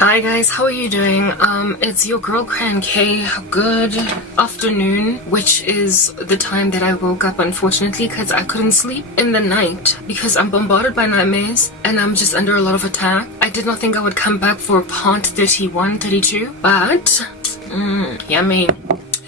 Hi guys, how are you doing? It's your girl Cran K. Good afternoon, which is the time that I woke up, unfortunately, because I couldn't sleep in the night because I'm bombarded by nightmares and I'm just under a lot of attack. I did not think I would come back for part 31, 32, but yummy.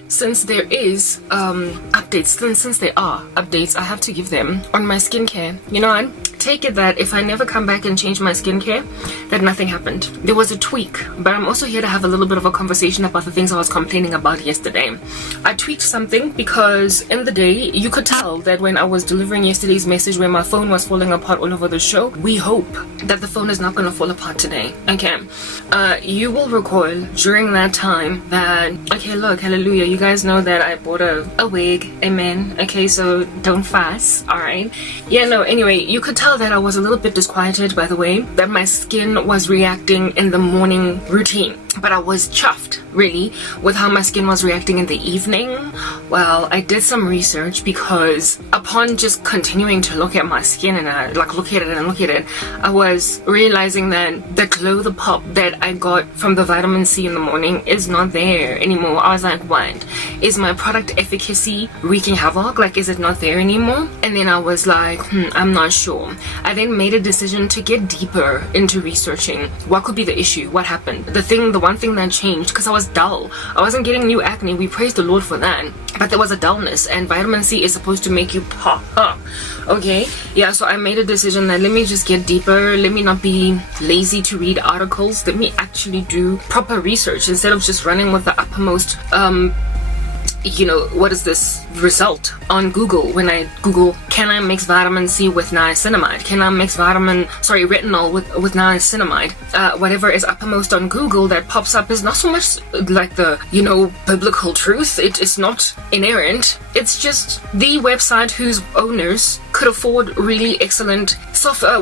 Since there is updates, since there are updates, I have to give them on my skincare. You know what? Take it that if I never come back and change my skincare, that nothing happened. There was a tweak, but I'm also here to have a little bit of a conversation about the things I was complaining about yesterday. I tweaked something because in the day, you could tell that when I was delivering yesterday's message where my phone was falling apart all over the show, we hope that the phone is not going to fall apart today. Okay. You will recall during that time that, okay, look, hallelujah, you guys know that I bought a wig, amen. Okay, so don't fuss, alright? Yeah, no, anyway, you could tell that I was a little bit disquieted by the way that my skin was reacting in the morning routine, but I was chuffed really with how my skin was reacting in the evening. Well, I did some research because upon just continuing to look at my skin and I look at it, I was realizing that the glow, the pop that I got from the vitamin C in the morning is not there anymore. I was like, what? Is my product efficacy wreaking havoc? Like, is it not there anymore? And then I was like, I'm not sure. I then made a decision to get deeper into researching what could be the issue, what happened. The one thing that changed, because I was dull. I wasn't getting new acne, we praise the Lord for that. But there was a dullness, and vitamin C is supposed to make you pop up. Okay, yeah, so I made a decision that let me just get deeper, let me not be lazy to read articles, let me actually do proper research instead of just running with the uppermost you know, what is this result on Google when I Google, can I mix vitamin C with niacinamide? Can I mix retinol with niacinamide? Whatever is uppermost on Google that pops up is not so much like the, you know, biblical truth. It is not inerrant. It's just the website whose owners could afford really excellent software.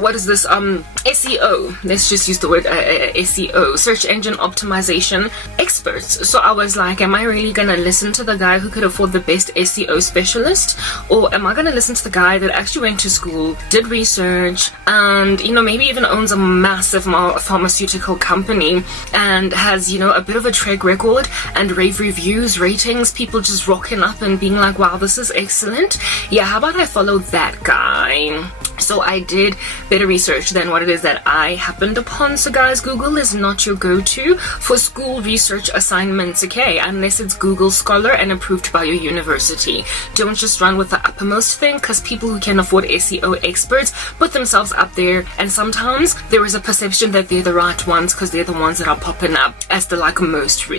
SEO. Let's just use the word SEO, search engine optimization experts. So I was like, am I really gonna listen to the guy who could afford the best SEO specialist, or am I gonna listen to the guy that actually went to school, did research, and you know, maybe even owns a massive pharmaceutical company and has, you know, a bit of a track record and rave reviews, ratings, people just rocking up and being like, wow, this is excellent. Yeah, how about I follow that guy? So I did better research than what it is that I happened upon. So guys, Google is not your go-to for school research assignments, okay? Unless it's Google Scholar and approved by your university. Don't just run with the uppermost thing, because people who can afford SEO experts put themselves up there, and sometimes there is a perception that they're the right ones because they're the ones that are popping up as the most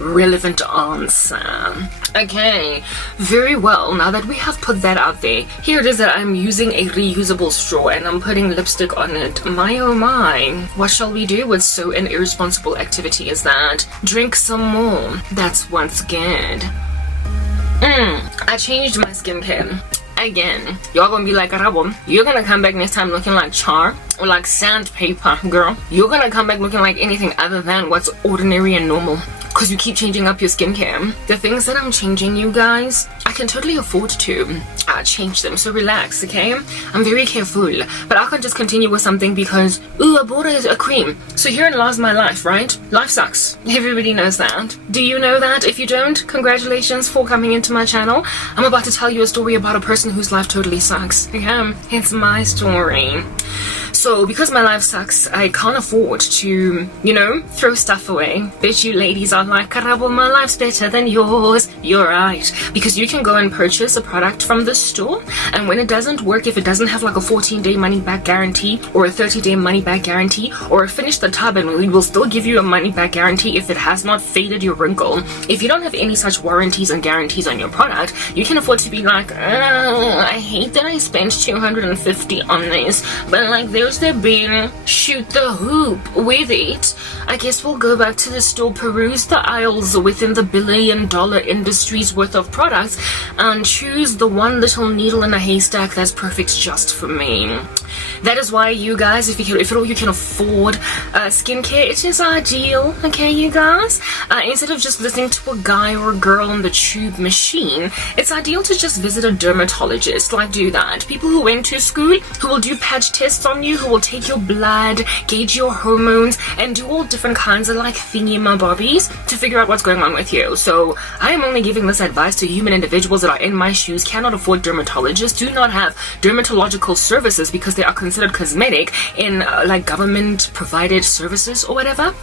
relevant answer. Okay, very well. Now that we have put that out there, here it is that I'm using a reusable straw and I'm putting lipstick on it. My oh my, what shall we do with so an irresponsible activity as that? Drink some more. That's what's good. I changed my skincare again. Y'all gonna be like, Arabo, you're gonna come back next time looking like char or like sandpaper, girl. You're gonna come back looking like anything other than what's ordinary and normal, because you keep changing up your skincare. The things that I'm changing, you guys, I can totally afford to change them, so relax, okay? I'm very careful, but I can't just continue with something because, ooh, I bought a cream. So herein lies my life, right? Life sucks. Everybody knows that. Do you know that? If you don't, congratulations for coming into my channel. I'm about to tell you a story about a person whose life totally sucks. Yeah, it's my story. So because my life sucks, I can't afford to, you know, throw stuff away. Bet you ladies are like, Karabo, my life's better than yours. You're right. Because you can go and purchase a product from the store, and when it doesn't work, if it doesn't have like a 14-day money-back guarantee or a 30-day money-back guarantee, or finish the tub and we will still give you a money-back guarantee if it has not faded your wrinkle. If you don't have any such warranties and guarantees on your product, you can afford to be like, I hate that I spent $250 on this, but like there's the bill, shoot the hoop with it. I guess we'll go back to the store, peruse the aisles within the billion-dollar industry's worth of products, and choose the one little needle in a haystack that's perfect just for me. That is why you guys, if at all you can afford skincare, it is ideal, okay, you guys? Instead of just listening to a guy or a girl on the tube machine, it's ideal to just visit a dermatologist. Like, do that. People who went to school, who will do patch tests on you, who will take your blood, gauge your hormones, and do all different kinds of like thingy-ma-bobbies to figure out what's going on with you. So I am only giving this advice to human individuals that are in my shoes, cannot afford dermatologists, do not have dermatological services because they are considered cosmetic in like government provided services or whatever.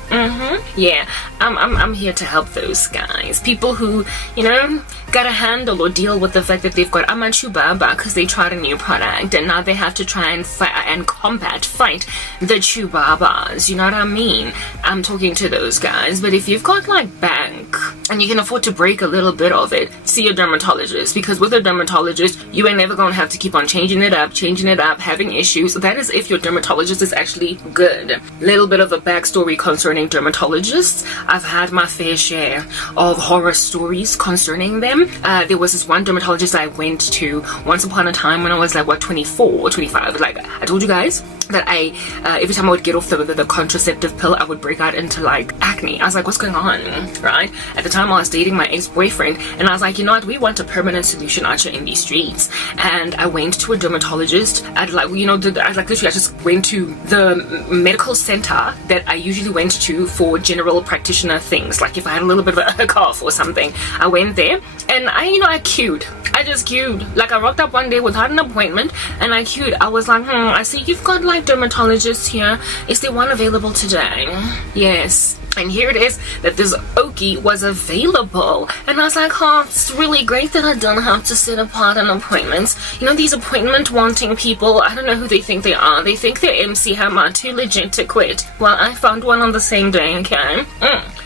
Yeah, I'm here to help those guys, people who, you know, gotta handle or deal with the fact that they've got amachubaba because they tried a new product and now they have to try and fight the chubabas, you know what I mean? I'm talking to those guys. But if you've got like bank and you can afford to break a little bit of it, see a dermatologist, because with a dermatologist you ain't never gonna have to keep on changing it up, having issues. That is if your dermatologist is actually good. Little bit of a backstory concerning dermatologists. I've had my fair share of horror stories concerning them. There was this one dermatologist I went to once upon a time when I was like, what, 24 or 25. Like, I told you guys that I every time I would get off the contraceptive pill, I would break out into like acne. I was like, what's going on, right? At the time I was dating my ex-boyfriend, and I was like, you know what, we want a permanent solution out here in these streets. And I went to a dermatologist. I'd like, you know, I just went to the medical center that I usually went to for general practitioner things. Like if I had a little bit of a cough or something, I went there and I queued. I just queued. Like I rocked up one day without an appointment and I queued. I was like, I see you've got like dermatologists here. Is there one available today? Yes. And here it is that this Okie was available. And I was like, oh, it's really great that I don't have to sit apart on appointments. You know, these appointment wanting people, I don't know who they think they are. They think they're MC Hammer, too legit to quit. Well, I found one on the same day, okay?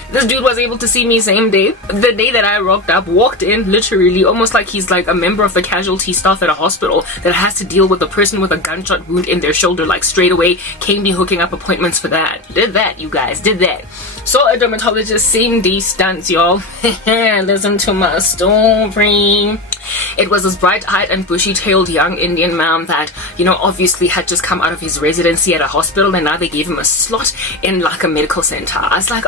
This dude was able to see me same day. The day that I rocked up, walked in, literally, almost like he's like a member of the casualty staff at a hospital that has to deal with a person with a gunshot wound in their shoulder, like straight away, came me hooking up appointments for that. Did that, you guys, did that. So a dermatologist, same day stunts, y'all. Listen to my story. It was this bright-eyed and bushy-tailed young Indian man that, you know, obviously had just come out of his residency at a hospital and now they gave him a slot in like a medical center. I was like,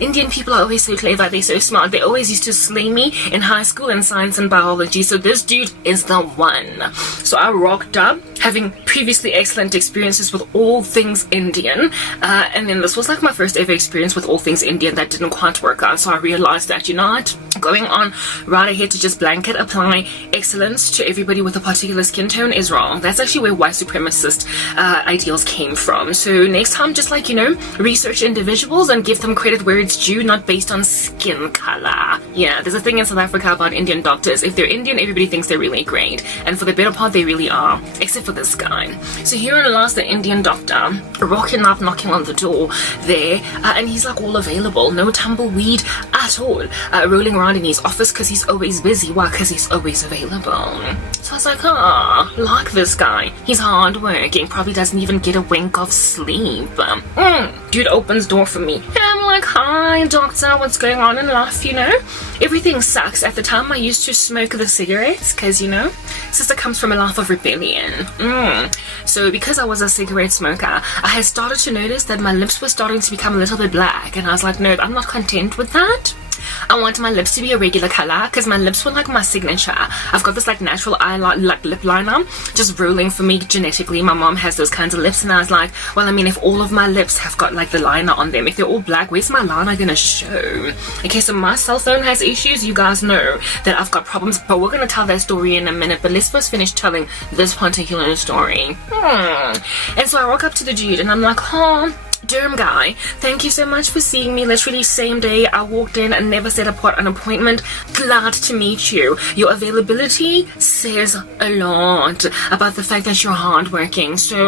Indian people are always so clever, they're so smart. They always used to slay me in high school in science and biology, so this dude is the one. So I rocked up, having previously excellent experiences with all things Indian, and then this was like my first ever experience with all things Indian that didn't quite work out. So I realized that, you know what, going on right ahead to just blanket apply excellence to everybody with a particular skin tone is wrong. That's actually where white supremacist ideals came from. So next time, just like, you know, research individuals and give them credit where it's due, not based on skin color. Yeah, there's a thing in South Africa about Indian doctors. If they're Indian, everybody thinks they're really great, and for the better part they really are, except for this guy. So here at last, the Indian doctor rocking up, knocking on the door there, and he's like all available, no tumbleweed at all, rolling around in his office because he's always busy. Why? Because he's always available. So I was like, like this guy. He's hardworking, probably doesn't even get a wink of sleep. Dude opens door for me. And I'm like, hi doctor, what's going on in life, you know? Everything sucks. At the time I used to smoke the cigarettes because, you know, sister comes from a life of rebellion. So because I was a cigarette smoker, I had started to notice that my lips were starting to become a little bit black, and I was like, no, I'm not content with that. I want my lips to be a regular color because my lips were like my signature. I've got this like natural like lip liner just rolling for me genetically. My mom has those kinds of lips, and I was like, well, I mean, if all of my lips have got like the liner on them, if they're all black, where's my liner gonna show? Okay, so my cell phone has issues. You guys know that I've got problems, but we're gonna tell that story in a minute. But let's first finish telling this particular story. And so I walk up to the dude and I'm like, derm guy, thank you so much for seeing me. Literally same day I walked in and never set apart an appointment. Glad to meet you. Your availability says a lot about the fact that you're hardworking. So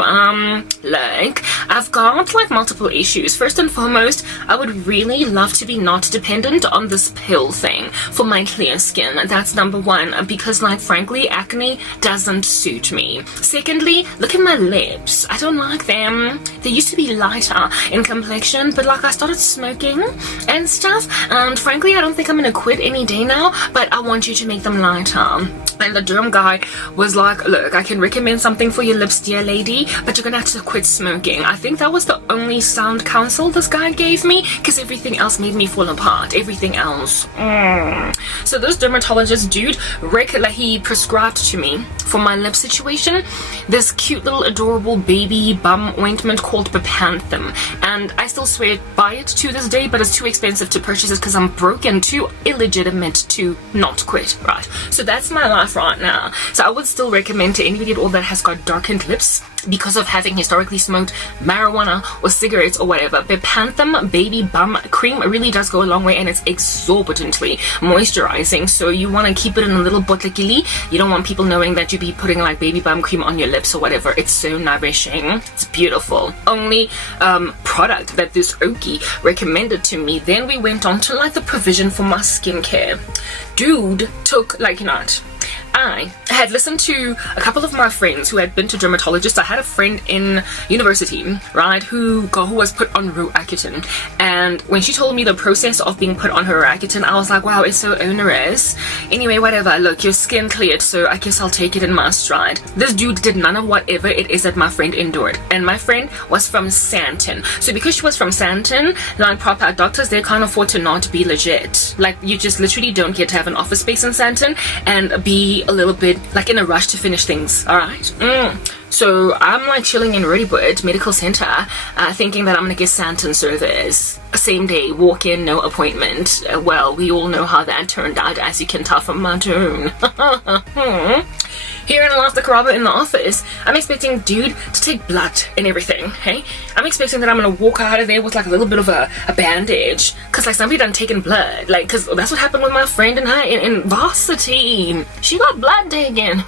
look, I've got like multiple issues. First and foremost, I would really love to be not dependent on this pill thing for my clear skin. That's number one, because like frankly acne doesn't suit me. Secondly, look at my lips. I don't like them. They used to be lighter in complexion, but like I started smoking and stuff, and frankly I don't think I'm gonna quit any day now, but I want you to make them lighter. And the derm guy was like, look, I can recommend something for your lips, dear lady, but you're gonna have to quit smoking. I think that was the only sound counsel this guy gave me, because everything else made me fall apart. Everything else. So this dermatologist dude, he prescribed to me for my lip situation this cute little adorable baby bum ointment called Bepanthen, and I still swear by it to this day, but it's too expensive to purchase it because I'm broke and too illegitimate to not quit, right? So that's my life right now. So I would still recommend to anybody at all that has got darkened lips because of having historically smoked marijuana or cigarettes or whatever. Bepanthen baby bum cream really does go a long way, and it's exorbitantly moisturizing, so you want to keep it in a little botlekili. You don't want people knowing that you be putting like baby bum cream on your lips or whatever. It's so nourishing. It's beautiful. Only product that this Oki recommended to me. Then we went on to like the provision for my skincare. Dude took like, you know what, I had listened to a couple of my friends who had been to dermatologists. I had a friend in university, right, who was put on Roaccutane, and when she told me the process of being put on her Roaccutane, I was like, wow, it's so onerous. Anyway, whatever, look, your skin cleared, so I guess I'll take it in my stride. This dude did none of whatever it is that my friend endured, and my friend was from Sandton. So because she was from Sandton, like proper doctors, they can't afford to not be legit. Like, you just literally don't get to have an office space in Sandton and be a little bit like in a rush to finish things, all right? So I'm like chilling in Redwood Medical Center, thinking that I'm gonna get Sandton service same day, walk in, no appointment. Well, we all know how that turned out, as you can tell from my tone. Here in Alaska Caraba in the office, I'm expecting dude to take blood and everything, hey? I'm expecting that I'm gonna walk out of there with like a little bit of a bandage, cause like somebody done taken blood, like, cause that's what happened with my friend and I in varsity. She got blood taken.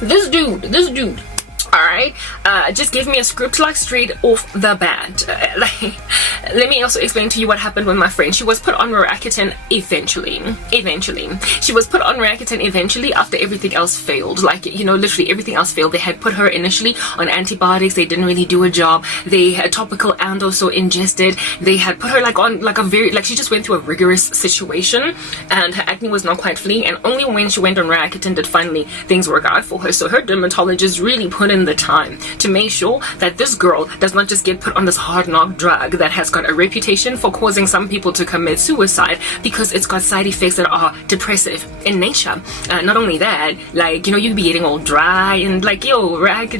This dude, alright, just gave me a script like straight off the bat. Let me also explain to you what happened with my friend. She was put on Roaccutane eventually. She was put on Roaccutane eventually after everything else failed. Like, you know, literally everything else failed. They had put her initially on antibiotics. They didn't really do a job. They had topical and also ingested. They had put her like on like a very, like she just went through a rigorous situation, and her acne was not quite fleeing, and only when she went on Roaccutane did finally things work out for her. So her dermatologist really put in the time to make sure that this girl does not just get put on this hard knock drug that has got a reputation for causing some people to commit suicide because it's got side effects that are depressive in nature. Not only that, like, you know, you be getting all dry and like, like,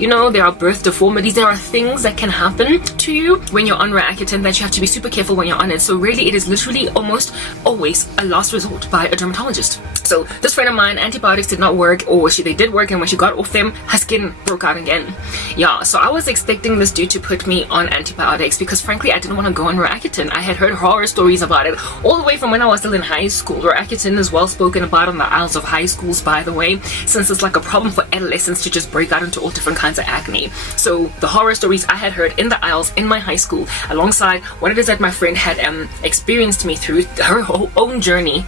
you know, there are birth deformities. There are things that can happen to you when you're on Roaccutane that you have to be super careful when you're on it. So really, it is literally almost always a last resort by a dermatologist. So this friend of mine, antibiotics did not work, or they did work, and when she got off them, her skin broke out again. Yeah, so I was expecting this dude to put me on antibiotics because frankly I didn't want to go on Roaccutane. I had heard horror stories about it all the way from when I was still in high school. Roaccutane is well spoken about on the aisles of high schools, by the way, since it's like a problem for adolescents to just break out into all different kinds of acne. So the horror stories I had heard in the aisles in my high school, alongside what it is that my friend had experienced me through her own journey.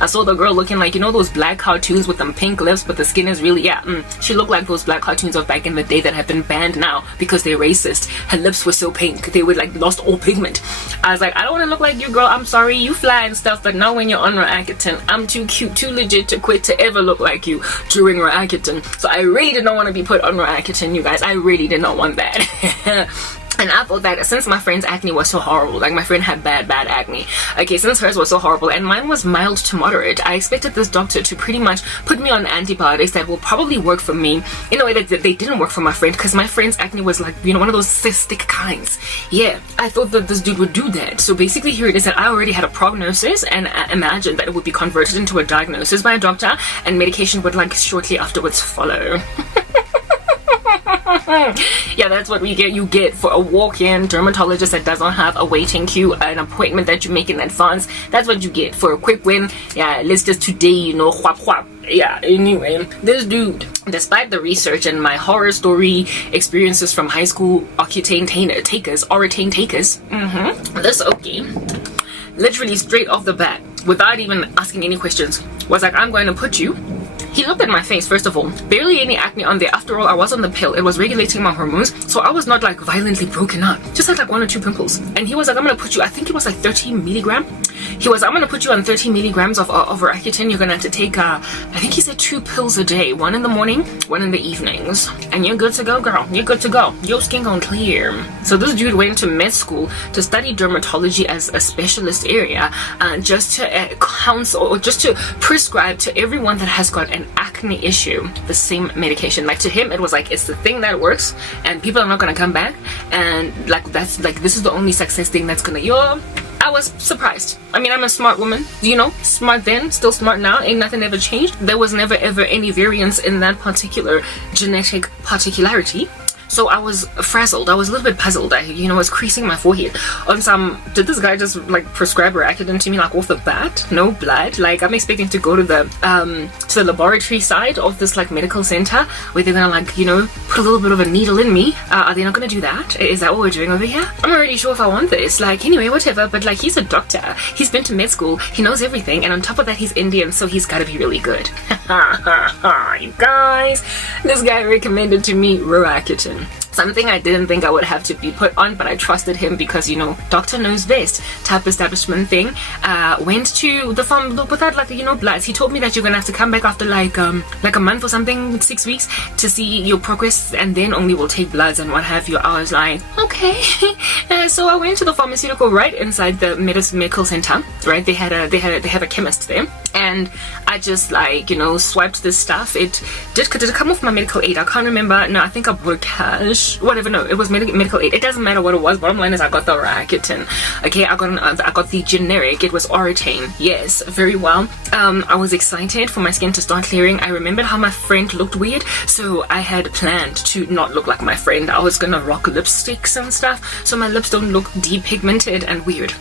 I saw the girl looking like, you know, those black cartoons with them pink lips, but the skin is really, she looked like those black cartoons of back in the day that have been banned now because they're racist. Her lips were so pink, they would like lost all pigment. I was like, I don't want to look like you, girl. I'm sorry, you fly and stuff, but not when you're on Roaccutane. I'm too cute, too legit to quit to ever look like you during Roaccutane. So I really did not want to be put on Roaccutane, you guys. I really did not want that. And I thought that since my friend's acne was so horrible, like my friend had bad acne, okay, since hers was so horrible and mine was mild to moderate, I expected this doctor to pretty much put me on antibiotics that will probably work for me in a way that they didn't work for my friend, because my friend's acne was like, you know, one of those cystic kinds. Yeah, I thought that this dude would do that. So basically here it is that I already had a prognosis, and I imagined that it would be converted into a diagnosis by a doctor, and medication would like shortly afterwards follow. Yeah, that's what you get for a walk-in dermatologist that doesn't have a waiting queue, an appointment that you make in advance. That's what you get for a quick win. Yeah, let's just today, you know, whap. Yeah, anyway, this dude, despite the research and my horror story experiences from high school Accutane takers, this Oki, literally straight off the bat, without even asking any questions, was like, I'm going to put you. He looked at my face, first of all, barely any acne on there. After all, I was on the pill. It was regulating my hormones, so I was not like violently broken up. Just had like 1 or 2 pimples. And he was like, I'm gonna put you, I think it was like 30 milligram. He was, I'm going to put you on 30 milligrams of Accutane. You're going to have to take, I think he said 2 pills a day, 1 in the morning, 1 in the evenings. And you're good to go, girl. You're good to go. Your skin gonna clear. So this dude went to med school to study dermatology as a specialist area, just to counsel or just to prescribe to everyone that has got an acne issue the same medication. Like to him, it was like, it's the thing that works and people are not going to come back. And like, that's like, this is the only success thing that's going to, I was surprised. I mean, I'm a smart woman, you know, smart then, still smart now. Ain't nothing ever changed. There was never ever any variance in that particular genetic particularity. So I was frazzled. I was a little bit puzzled. I was creasing my forehead on some. Did this guy just like prescribe Accutane to me like off the bat? No blood. Like I'm expecting to go to the laboratory side of this like medical center where they're gonna like put a little bit of a needle in me. Are they not gonna do that? Is that what we're doing over here? I'm not really sure if I want this. Like anyway, whatever. But like he's a doctor. He's been to med school. He knows everything. And on top of that, he's Indian, so he's gotta be really good. You guys, this guy recommended to me Accutane. Something I didn't think I would have to be put on, but I trusted him because doctor knows best type establishment thing. Went to the farm without like bloods. He told me that you're gonna have to come back after like a month or something, 6 weeks, to see your progress, and then only will take bloods and what have you. I was like, okay. So I went to the pharmaceutical right inside the medical center. Right, they had a chemist there, and I just like swiped this stuff. Did it come off my medical aid? I can't remember. No, I think I bought cash. Whatever, no, it was medical aid. It doesn't matter what it was. Bottom line is I got the Accutane. Okay, I got the generic. It was Oratane. Yes, very well. I was excited for my skin to start clearing. I remembered how my friend looked weird, so I had planned to not look like my friend. I was gonna rock lipsticks and stuff, so my lips don't look depigmented and weird.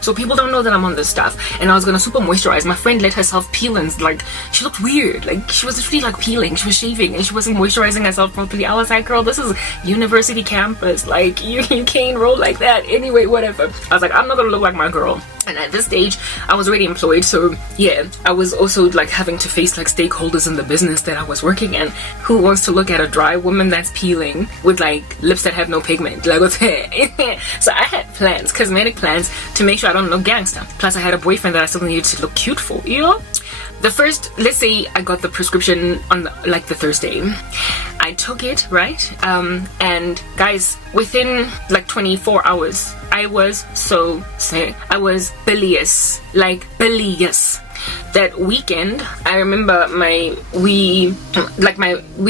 So people don't know that I'm on this stuff. And I was gonna super moisturize. My friend let herself peel, and like she looked weird. Like she was literally like peeling. She was shaving and she wasn't moisturizing herself properly. I was like, girl, this is university campus, like you can't roll like that. Anyway, whatever. I was like, I'm not gonna look like my girl. And at this stage I was already employed, so yeah, I was also like having to face like stakeholders in the business that I was working in. Who wants to look at a dry woman that's peeling with like lips that have no pigment? Like what's that? So I had plans, cosmetic plans, to make sure I don't look gangster. Plus I had a boyfriend that I still needed to look cute for, The first, let's say I got the prescription on the Thursday. I took it, right? And guys, within like 24 hours, I was so sick. I was bilious, like bilious. That weekend, I remember we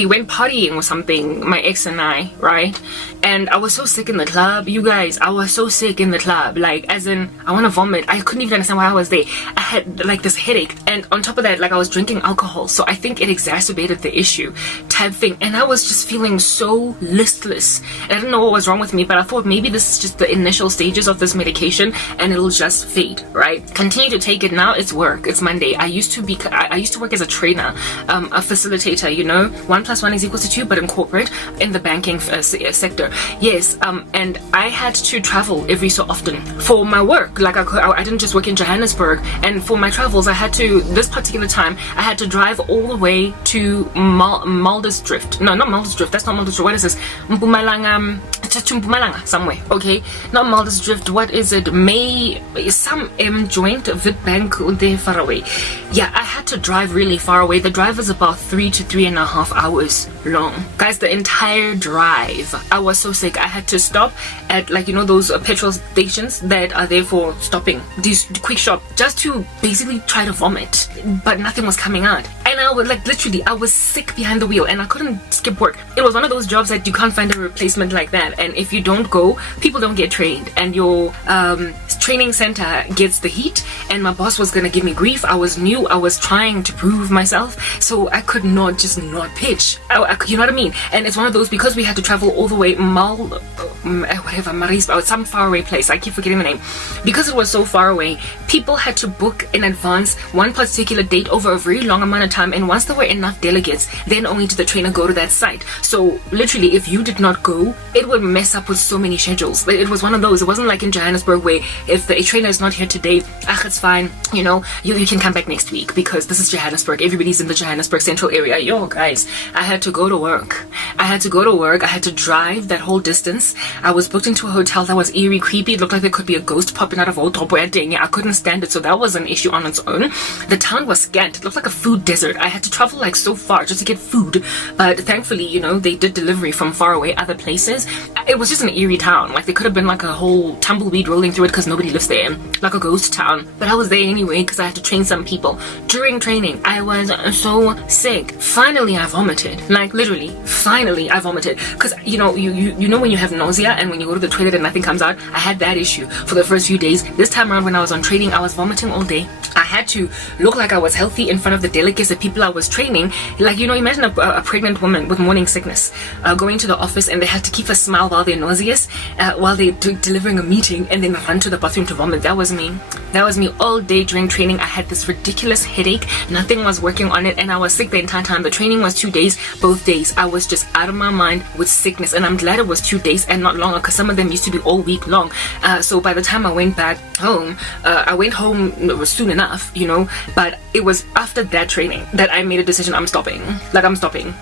went partying or something, my ex and I, right? And I was so sick in the club, you guys. I was so sick in the club, like as in I want to vomit. I couldn't even understand why I was there. I had like this headache, and on top of that, like I was drinking alcohol, so I think it exacerbated the issue type thing. And I was just feeling so listless. And I didn't know what was wrong with me, but I thought maybe this is just the initial stages of this medication and it'll just fade, right? Continue to take it now. It's work. It's Monday. I used to work as a trainer, a facilitator, 1 + 1 = 2, but in corporate, in the banking sector. Yes, and I had to travel every so often for my work. Like I didn't just work in Johannesburg, and for my travels, I had to, this particular time, I had to drive all the way to Muldersdrift. No, not Muldersdrift. That's not Muldersdrift. What is this? Mpumalanga, somewhere. Okay, not Muldersdrift. What is it? Some joint Witbank there far away. Yeah, I had to drive really far away. The drive was about 3 to 3.5 hours long. Guys, the entire drive, I was so sick. I had to stop at those petrol stations that are there for stopping, these quick shop, just to basically try to vomit, but nothing was coming out. And I was literally, I was sick behind the wheel and I couldn't skip work. It was one of those jobs that you can't find a replacement like that. And if you don't go, people don't get trained, and your training center gets the heat. And my boss was gonna give me grief. I was new. I was trying to prove myself, so I could not just not pitch. You know what I mean? And it's one of those, because we had to travel all the way Marisba, some faraway place. I keep forgetting the name. Because it was so far away, people had to book in advance one particular date over a very long amount of time. and once there were enough delegates, then only did the trainer go to that site. So literally, if you did not go, it would mess up with so many schedules. It was one of those. It wasn't like in Johannesburg where if the trainer is not here today, it's fine, you can come back next week because this is Johannesburg. Everybody's in the Johannesburg central area. Yo, guys, I had to go to work. I had to drive that whole distance. I was booked into a hotel that was eerie, creepy. It looked like there could be a ghost popping out of Old Topo. I couldn't stand it, so that was an issue on its own. The town was scant. It looked like a food desert. I had to travel like so far just to get food, but thankfully, they did delivery from far away other places. It was just an eerie town. Like there could have been like a whole tumbleweed rolling through it because nobody lives there, like a ghost town. But I was there anyway because I had to train some people. During training, I was so sick. Finally, I vomited. Like literally, finally, I vomited. Because you know when you have nausea and when you go to the toilet and nothing comes out. I had that issue for the first few days. This time around when I was on training, I was vomiting all day. I had to look like I was healthy in front of the delegates, the people I was training. Like, imagine a pregnant woman with morning sickness going to the office and they had to keep a smile while they're nauseous, while they're delivering a meeting, and then run to the bathroom to vomit. That was me. That was me all day during training. I had this ridiculous headache. Nothing was working on it, and I was sick the entire time. The training was 2 days. Both days I was just out of my mind with sickness, and I'm glad it was 2 days and not longer because some of them used to be all week long. So by the time I went back home, I went home soon enough, but it was after that training that I made a decision. I'm stopping.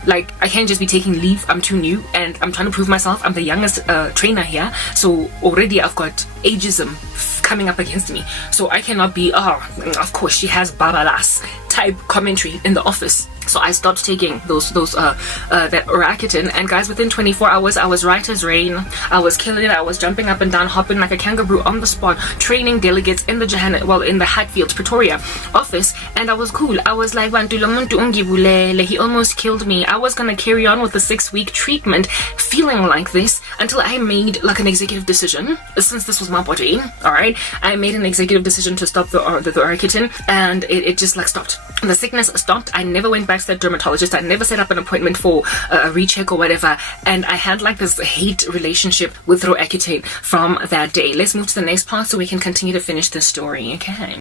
Like I can't just be taking leave. I'm too new and I'm trying to prove myself. I'm the youngest trainer here, so already I've got ageism coming up against me. So I cannot be, of course she has babalas type commentary in the office. So I stopped taking that Orakitin, and guys, within 24 hours I was right as rain. I was killing it. I was jumping up and down, hopping like a kangaroo on the spot, training delegates in the Hatfield Pretoria office, and I was cool. I was like, he almost killed me. I was gonna carry on with the 6-week treatment feeling like this until I made like an executive decision. Since this was my body, alright, I made an executive decision to stop the Orakitin, and it just like stopped. The sickness stopped. I never went back to that dermatologist. I never set up an appointment for a recheck or whatever, and I had like this hate relationship with Roaccutane from that day. Let's move to the next part so we can continue to finish this story. Okay.